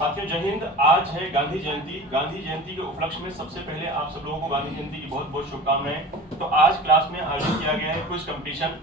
साथियों जय हिंद। आज है गांधी जयंती। गांधी जयंती के उपलक्ष्य में सबसे पहले आप सब लोगों को गांधी जयंती की बहुत बहुत शुभकामनाएं। तो आज क्लास में आयोजित किया गया है क्विज कंपटीशन।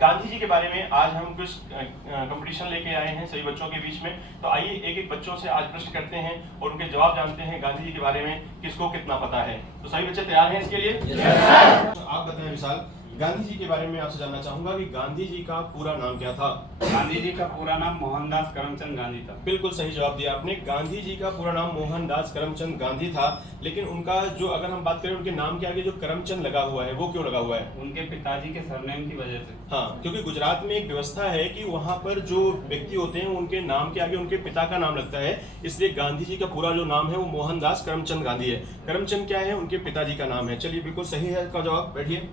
गांधी जी के बारे में आज हम कुछ कंपटीशन लेके आए हैं सभी बच्चों के बीच में। तो आइए एक एक बच्चों से आज प्रश्न करते हैं और उनके जवाब जानते हैं गांधी जी के बारे में किसको कितना पता है। तो सभी बच्चे तैयार हैं इसके लिए? तो आप बताएं विशाल, गांधी जी के बारे में आपसे जानना चाहूंगा कि गांधी जी का पूरा नाम क्या था? गांधी जी का पूरा नाम मोहनदास करमचंद गांधी था। बिल्कुल सही जवाब दिया आपने। गांधी जी का पूरा नाम मोहनदास करमचंद गांधी था, लेकिन उनका जो अगर हम बात करें उनके नाम के आगे जो करमचंद लगा हुआ है वो क्यों लगा हुआ है? उनके पिताजी के सरनेम की वजह से। हाँ, क्योंकि गुजरात में एक व्यवस्था है कि वहाँ पर जो व्यक्ति होते हैं उनके नाम के आगे उनके पिता का नाम लगता है, इसलिए गांधी जी का पूरा जो नाम है वो मोहनदास करमचंद गांधी है। करमचंद क्या है? उनके पिताजी का नाम है। चलिए बिल्कुल सही है इसका जवाब। बैठिए।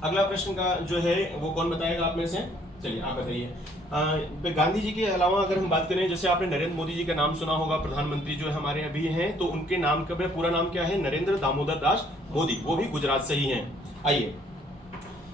अगला प्रश्न का जो है वो कौन बताएगा आप में से? चलिए आप बताइए। गांधी जी के अलावा अगर हम बात करें, जैसे आपने नरेंद्र मोदी जी का नाम सुना होगा, प्रधानमंत्री जो है हमारे अभी हैं, तो उनके नाम का पूरा नाम क्या है? नरेंद्र दामोदर दास मोदी। वो भी गुजरात से ही हैं। आइए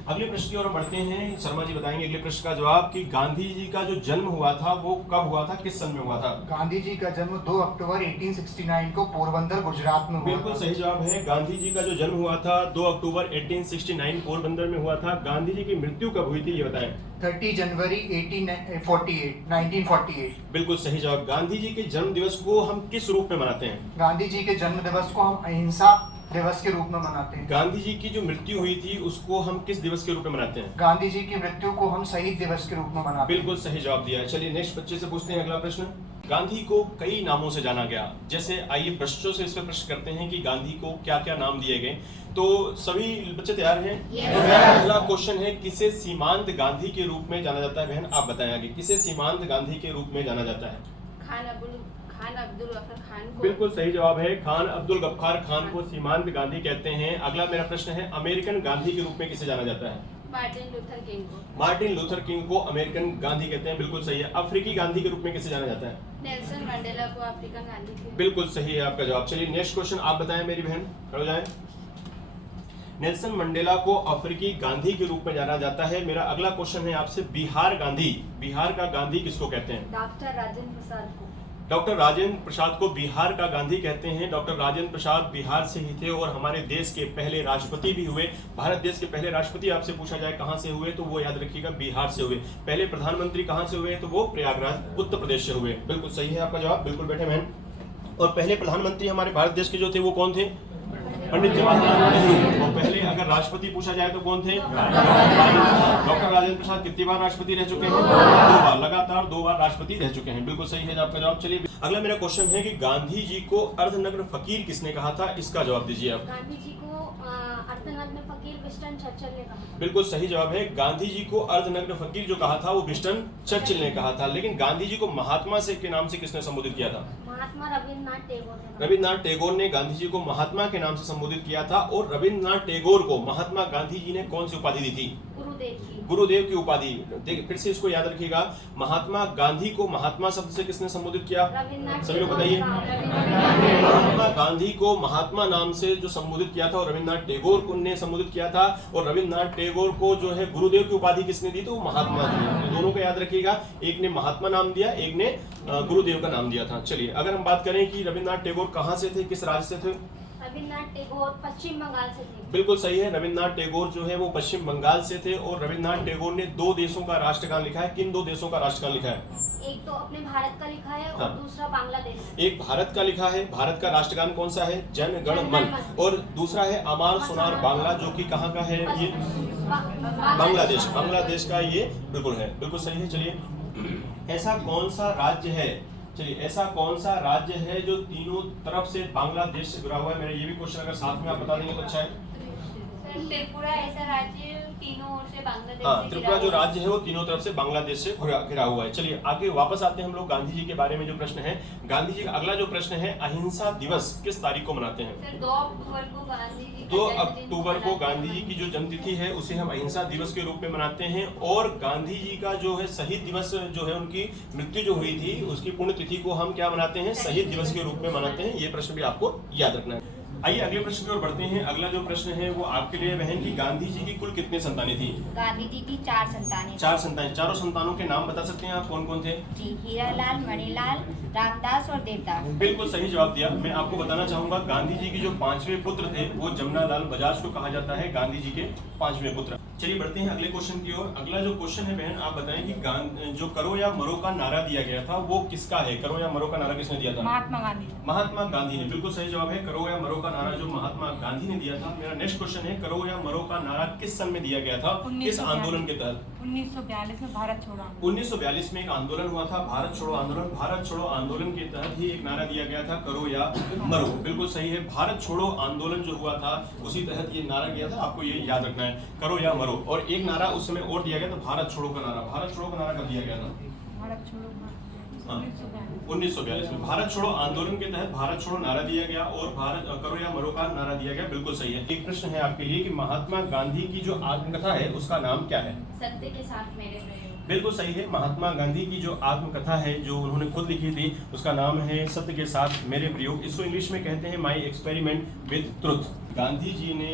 अगले प्रश्न की ओर बढ़ते हैं। शर्मा जी बताएंगे अगले प्रश्न का जवाब कि गांधी जी का जो जन्म हुआ था वो कब हुआ था, किस सन में हुआ था? गांधी जी का जन्म 2 अक्टूबर 1869 को पोरबंदर गुजरात में हुआ। बिल्कुल सही जवाब है। गांधी जी का जो जन्म हुआ था 2 अक्टूबर 1869 पोरबंदर में हुआ था। गांधी जी की मृत्यु कब हुई थी ये बताएं? 30 जनवरी 1948। बिल्कुल सही जवाब। गांधी जी के जन्म दिवस को हम किस रूप में मनाते हैं? गांधी जी के जन्म दिवस को हम अहिंसा दिवस के रूप में मनाते हैं। गांधी जी की जो मृत्यु हुई थी उसको हम किस दिवस के रूप में मनाते हैं? गांधी जी की मृत्यु को हम शहीद दिवस के रूप में मनाते हैं। बिल्कुल सही जवाब दिया है। चलिए नेक्स्ट बच्चे से पूछते हैं अगला प्रश्न। गांधी को कई नामों से जाना गया, जैसे आइए बच्चों से इस पर प्रश्न करते हैं कि गांधी को क्या क्या नाम दिए गए। तो सभी बच्चे तैयार हैं? तो मेरा पहला क्वेश्चन है, किसे सीमांत गांधी के रूप में जाना जाता है? बहन आप बताएं आगे, किसे सीमांत गांधी के रूप में जाना जाता है? खान अब्दुल गफ्फार खान को। बिल्कुल सही जवाब है। खान अब्दुल गफ्फार खान को सीमांत गांधी कहते हैं। अगला मेरा प्रश्न है, अमेरिकन गांधी के रूप में किसे जाना जाता है? मार्टिन लूथर किंग को। मार्टिन लूथर किंग को अमेरिकन गांधी कहते हैं। बिल्कुल सही है। अफ्रीकी गांधी के रूप में किसे जाना जाता है? नेल्सन मंडेला को अफ्रीकन गांधी के। बिल्कुल सही है आपका जवाब। चलिए नेक्स्ट क्वेश्चन आप बताएं मेरी बहन, खड़े जाएं। नेल्सन मंडेला को अफ्रीकी गांधी के रूप में जाना जाता है। मेरा अगला क्वेश्चन है आपसे, बिहार गांधी, बिहार का गांधी किसको कहते हैं? डॉक्टर राजेंद्र प्रसाद को। डॉक्टर राजेंद्र प्रसाद को बिहार का गांधी कहते हैं। डॉक्टर राजेंद्र प्रसाद बिहार से ही थे और हमारे देश के पहले राष्ट्रपति भी हुए। भारत देश के पहले राष्ट्रपति आपसे पूछा जाए कहां से हुए तो वो याद रखिएगा बिहार से हुए। पहले प्रधानमंत्री कहां से हुए तो वो प्रयागराज उत्तर प्रदेश से हुए। बिल्कुल सही है आपका जवाब। बिल्कुल बैठे बहन। और पहले प्रधानमंत्री हमारे भारत देश के जो थे वो कौन थे? पंडित जवाहरलाल नेहरू। और पहले अगर राष्ट्रपति पूछा जाए तो कौन थे? डॉक्टर राजेंद्र प्रसाद कितनी बार राष्ट्रपति रह चुके हैं? 2 बार, लगातार 2 बार राष्ट्रपति रह चुके हैं। बिल्कुल सही है आपका जवाब। चलिए अगला मेरा क्वेश्चन है कि गांधी जी को अर्धनग्न फकीर किसने कहा था? इसका जवाब दीजिए आप। गांधी जी को अर्धनग्न फकीर विंस्टन चर्चिल ने कहा। बिल्कुल सही जवाब है। गांधी जी को अर्धनग्न फकीर जो कहा था वो विंस्टन चर्चिल ने कहा था। लेकिन गांधी जी को महात्मा से के नाम से किसने संबोधित किया था? महात्मा रविन्द्रनाथ टैगोर ने। रविन्द्रनाथ टैगोर ने गांधी जी को महात्मा के नाम से संबोधित किया था। और रविन्द्रनाथ टैगोर को महात्मा गांधी जी ने कौन सी उपाधि दी थी? गुरुदेव की। गुरुदेव की उपाधि। देखिए फिर से इसको याद रखिएगा, महात्मा गांधी को महात्मा शब्द से किसने संबोधित किया? सभी लोग बताइए। महात्मा गांधी को महात्मा नाम से जो संबोधित किया था और रविन्द्रनाथ टैगोर को ने संबोधित किया था। और रविन्द्रनाथ टैगोर को जो है गुरुदेव की उपाधि किसने दी? तो महात्मा दी। तो दोनों को याद रखिएगा, एक ने महात्मा नाम दिया, एक ने गुरुदेव का नाम दिया था। चलिए अगर हम बात करें कि रविन्द्रनाथ टैगोर कहाँ से थे, किस राज्य से थे? रविन्द्रनाथ टैगोर पश्चिम बंगाल से थे। बिल्कुल सही है। रविन्द्रनाथ टैगोर जो है वो पश्चिम बंगाल से थे। और रविन्द्रनाथ टैगोर ने 2 देशों का राष्ट्रगान लिखा है। किन 2 देशों का राष्ट्रगान लिखा है? एक तो अपने भारत का लिखा है और हाँ। दूसरा बांग्लादेश। एक भारत का लिखा है। भारत का राष्ट्रगान कौन सा है? जन गण मन। और दूसरा है अमार सोनार बांग्ला, जो कि कहाँ का है? ये बांग्लादेश, बांग्लादेश का ये बिल्कुल है। बिल्कुल सही है। चलिए ऐसा कौन सा राज्य है, चलिए ऐसा कौन सा राज्य है जो तीनों तरफ से बांग्लादेश से जुड़ा हुआ है? मेरा ये भी क्वेश्चन अगर साथ में आप बता देंगे तो अच्छा है। त्रिपुरा ऐसा राज्य तीनों ओर से बांग्लादेश हाँ, से त्रिपुरा जो राज्य है वो तीनों तरफ से बांग्लादेश से घिरा हुआ है। चलिए आगे वापस आते हैं हम लोग गांधी जी के बारे में जो प्रश्न है। गांधी जी का अगला जो प्रश्न है, अहिंसा दिवस किस तारीख को मनाते हैं? सर 2 अक्टूबर को गांधी जी 2 अक्टूबर को गांधी जी की जो जन्मतिथि है उसे हम अहिंसा दिवस के रूप में मनाते हैं। और गांधी जी का जो है शहीद दिवस जो है, उनकी मृत्यु जो हुई थी उसकी पुण्यतिथि को हम क्या मनाते हैं? शहीद दिवस के रूप में मनाते हैं। ये प्रश्न भी आपको याद रखना है। आइए अगले प्रश्न की ओर बढ़ते हैं। अगला जो प्रश्न है वो आपके लिए बहन की गांधी जी की कुल कितने संतानें थी? गांधी जी की 4 संतानें। 4 संतानें। चारों संतानों के नाम बता सकते हैं आप कौन कौन थे? जी, हीरालाल, मणिलाल, रामदास और देवदास। बिल्कुल सही जवाब दिया। मैं आपको बताना चाहूंगा गांधी जी के जो 5वें पुत्र थे वो जमनालाल बजाज को कहा जाता है गांधी जी के 5वें पुत्र। चलिए बढ़ते हैं अगले क्वेश्चन की ओर। अगला जो क्वेश्चन है बहन, आप बताएं कि जो करो या मरो का नारा दिया गया था वो किसका है? करो या मरो का नारा किसने दिया था? महात्मा गांधी। महात्मा गांधी ने। बिल्कुल सही जवाब है, करो या मरो का नारा जो महात्मा गांधी ने दिया था। मेरा नेक्स्ट क्वेश्चन है, करो या मरो का नारा किस सन में दिया गया था, किस आंदोलन के तहत? 1942 में भारत छोड़ो आंदोलन। 1942 में एक आंदोलन हुआ था, भारत छोड़ो आंदोलन। भारत छोड़ो आंदोलन के तहत ही एक नारा दिया गया था, करो या मरो। बिल्कुल सही है, भारत छोड़ो आंदोलन जो हुआ था उसी तहत ये नारा गया था। आपको ये याद रखना है, करो या मरो। और एक नारा उस समय और दिया गया था, भारत छोड़ो का नारा। भारत छोड़ो का नारा कब दिया गया था? भारत छोड़ो हाँ। 1942। 1942 में भारत छोड़ो आंदोलन के तहत भारत छोड़ो नारा दिया गया और भारत करो या मरो का नारा दिया गया। बिल्कुल सही है। एक प्रश्न है आपके लिए कि महात्मा गांधी की जो आत्मकथा है उसका नाम क्या है? सत्य के साथ मेरे प्रयोग। बिल्कुल सही है, महात्मा गांधी की जो आत्मकथा है जो उन्होंने खुद लिखी थी उसका नाम है सत्य के साथ मेरे प्रयोग। इसको इंग्लिश में कहते हैं my experiment with truth. Gandhi ji ने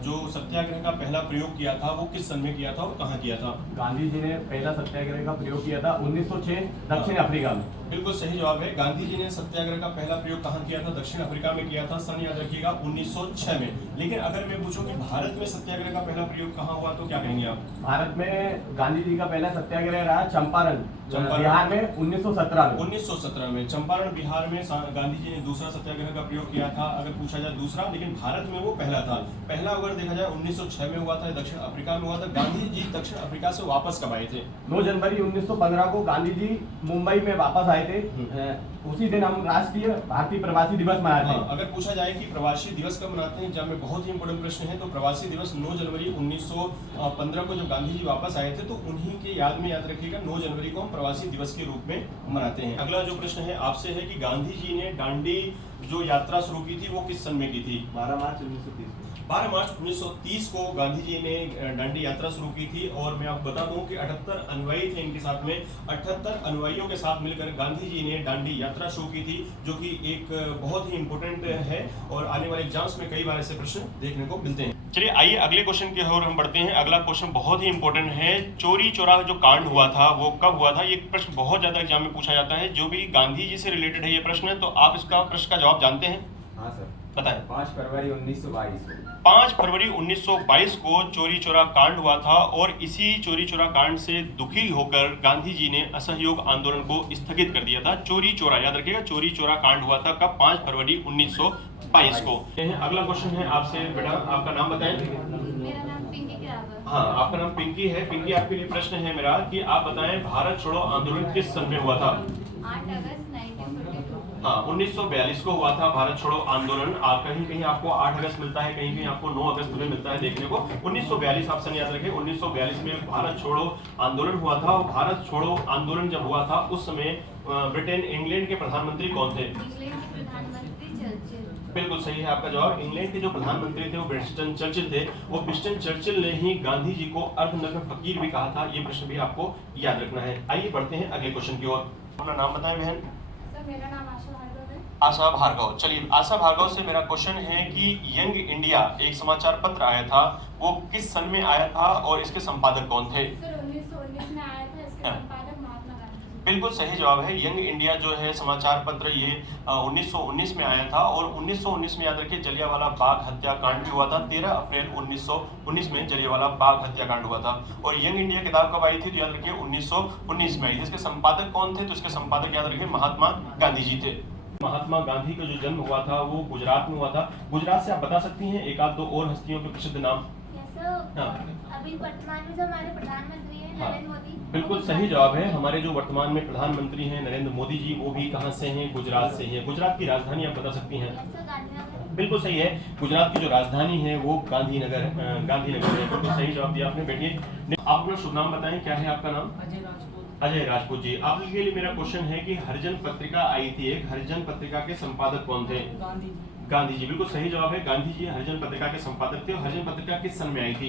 जो सत्याग्रह का पहला प्रयोग किया था वो किस सन में किया था और कहाँ किया था? गांधी जी ने पहला सत्याग्रह का प्रयोग किया था 1906 दक्षिण अफ्रीका में। बिल्कुल सही जवाब है, गांधी जी ने सत्याग्रह का पहला प्रयोग कहाँ किया था? दक्षिण अफ्रीका में किया था। सन याद रखिएगा 1906 में। लेकिन अगर मैं पूछूं कि भारत में सत्याग्रह का पहला प्रयोग कहाँ हुआ तो क्या कहेंगे आप? भारत में गांधी जी का पहला सत्याग्रह रहा चंपारण चंपारण। बिहार में 1917 में। 1917 में चंपारण बिहार में गांधी जी ने दूसरा सत्याग्रह का प्रयोग किया था। अगर पूछा जाए दूसरा, लेकिन भारत में वो पहला था। पहला अगर देखा जाए 1906 में हुआ था, दक्षिण अफ्रीका में हुआ था। गांधी जी दक्षिण अफ्रीका से वापस कब आए थे? 9 जनवरी 1915 को गांधी जी मुंबई में वापस आए थे। उसी दिन हम राष्ट्रीय भारतीय प्रवासी दिवस मनाते हैं। अगर पूछा जाए कि प्रवासी दिवस कब मनाते हैं, जब में बहुत ही इंपोर्टेंट प्रश्न है, तो प्रवासी दिवस 9 जनवरी 1915 को जब गांधी जी वापस आए थे तो उन्हीं के याद में याद रखिएगा 9 जनवरी को हम प्रवासी दिवस के रूप में मनाते हैं। अगला जो प्रश्न है आपसे है कि गांधी जी ने दांडी जो यात्रा शुरू की थी वो किस सन में की थी? 12 मार्च 1930 12 मार्च 1930 को गांधी जी ने दांडी यात्रा शुरू की थी। और मैं आपको बता दूं कि 78 अनुयायी थे इनके साथ में। 78 अनुयायियों के साथ मिलकर गांधी जी ने दांडी यात्रा शुरू की थी, जो कि एक बहुत ही इंपॉर्टेंट है और आने वाले एग्जाम्स में कई बार ऐसे प्रश्न देखने को मिलते हैं। चलिए आइए अगले क्वेश्चन की ओर हम बढ़ते हैं। अगला क्वेश्चन बहुत ही इंपॉर्टेंट है। चोरी चौरा जो कांड हुआ था वो कब हुआ था? ये प्रश्न बहुत ज्यादा एग्जाम में पूछा जाता है। जो भी गांधी जी से रिलेटेड है ये प्रश्न, तो आप इसका प्रश्न का जवाब जानते हैं? हाँ सर, बताएं। 5 फरवरी 1922 को। 5 फरवरी 1922 को चोरी चोरा कांड हुआ था और इसी चोरी चोरा कांड से दुखी होकर गांधी जी ने असहयोग आंदोलन को स्थगित कर दिया था। चोरी चोरा याद रखिएगा, चोरी चोरा कांड हुआ था कब? 5 फरवरी 1922 को। अगला क्वेश्चन है आपसे, बेटा आपका नाम बताएं। मेरा नाम पिंकी किरावर। हाँ, आपका नाम पिंकी है। पिंकी, आपके लिए प्रश्न है मेरा कि आप बताएं भारत छोड़ो आंदोलन किस सन में हुआ था? 8 अगस्त 1942। हाँ, 1942 को हुआ था भारत छोड़ो आंदोलन। कहीं कहीं आपको 8 अगस्त मिलता है, कहीं कहीं आपको 9 अगस्त में मिलता है देखने को। 1942 आप सन याद रखें। 1942 में भारत छोड़ो आंदोलन हुआ था। और भारत छोड़ो आंदोलन जब हुआ था उस समय ब्रिटेन इंग्लैंड के प्रधानमंत्री कौन थे? इंग्लैंड के प्रधानमंत्री चर्चिल। बिल्कुल सही है आपका जवाब। इंग्लैंड के जो प्रधानमंत्री थे वो विंस्टन चर्चिल थे। वो विंस्टन चर्चिल ने ही गांधी जी को अर्धनग्न फकीर भी कहा था। ये प्रश्न भी आपको याद रखना है। आइए बढ़ते हैं अगले क्वेश्चन की ओर। अपना नाम बताएं बहन। सर मेरा नाम आशा भार्गव है। आशा भार्गव। चलिए, आशा भार्गव से मेरा क्वेश्चन है कि यंग इंडिया एक समाचार पत्र आया था, वो किस सन में आया था और इसके संपादक कौन थे? सर 1919 में आया था। इसके संपादक महात्मा गांधी। बिल्कुल सही जवाब है। यंग इंडिया जो है समाचार पत्र ये 1919 में आया था। और 1919 में याद रखिए जलियांवाला बाग हत्याकांड भी हुआ था। 13 अप्रैल 1919 में जलियांवाला बाग हत्याकांड हुआ था। और यंग इंडिया किताब कब आई थी? तो याद रखिए 1919 में आई थी। इसके संपादक कौन थे? तो इसके संपादक याद रखिए महात्मा गांधी जी थे। महात्मा गांधी का जो जन्म हुआ था वो गुजरात में हुआ था। गुजरात से आप बता सकती हैं एक आध दो और हस्तियों के प्रसिद्ध नाम? हाँ। अभी वर्तमान में जो हमारे प्रधानमंत्री हैं हाँ। नरेंद्र मोदी। बिल्कुल सही जवाब है। हमारे जो वर्तमान में प्रधानमंत्री हैं नरेंद्र मोदी जी, वो भी कहाँ से हैं? गुजरात से हैं। गुजरात की राजधानी आप बता सकती हैं? बिल्कुल सही है। गुजरात की जो राजधानी है वो गांधीनगर है। बिल्कुल सही जवाब दिया आपने। बैठिए, आप अपना शुभ नाम बताएं। क्या है आपका नाम? अजय राजपूत। अजय राजपूत जी। आपके लिए मेरा क्वेश्चन है कि हरिजन पत्रिका आई थी एक, हरिजन पत्रिका के संपादक कौन थे? गांधी जी। गांधी जी, बिल्कुल सही जवाब है। गांधी जी हरिजन पत्रिका के संपादक थे। और हरिजन पत्रिका किस सन में आई थी?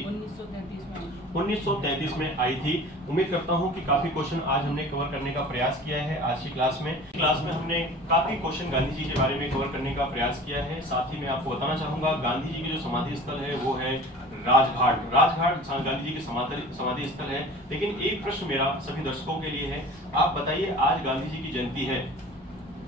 1933 में आई थी। उम्मीद करता हूं कि काफी क्वेश्चन आज हमने कवर करने का प्रयास किया है। आज की क्लास में हमने काफी क्वेश्चन गांधी जी के बारे में कवर करने का प्रयास किया है। साथ ही मैं आपको बताना चाहूंगा गांधी जी की जो समाधि स्थल है वो है राजघाट। राजघाट गांधी जी की समाधि स्थल है। लेकिन एक प्रश्न मेरा सभी दर्शकों के लिए है, आप बताइए आज गांधी जी की जयंती है,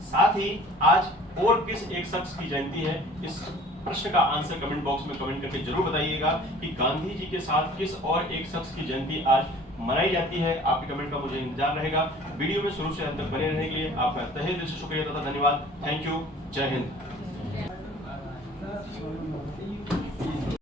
साथ ही आज और किस एक शख्स की जयंती है? इस प्रश्न का आंसर कमेंट बॉक्स में कमेंट करके जरूर बताइएगा कि गांधी जी के साथ किस और एक शख्स की जयंती आज मनाई जाती है। आपके कमेंट का मुझे इंतजार रहेगा। वीडियो में शुरू से अंत तक बने रहने के लिए आपका तहे दिल से शुक्रिया तथा धन्यवाद। Thank you. जय हिंद।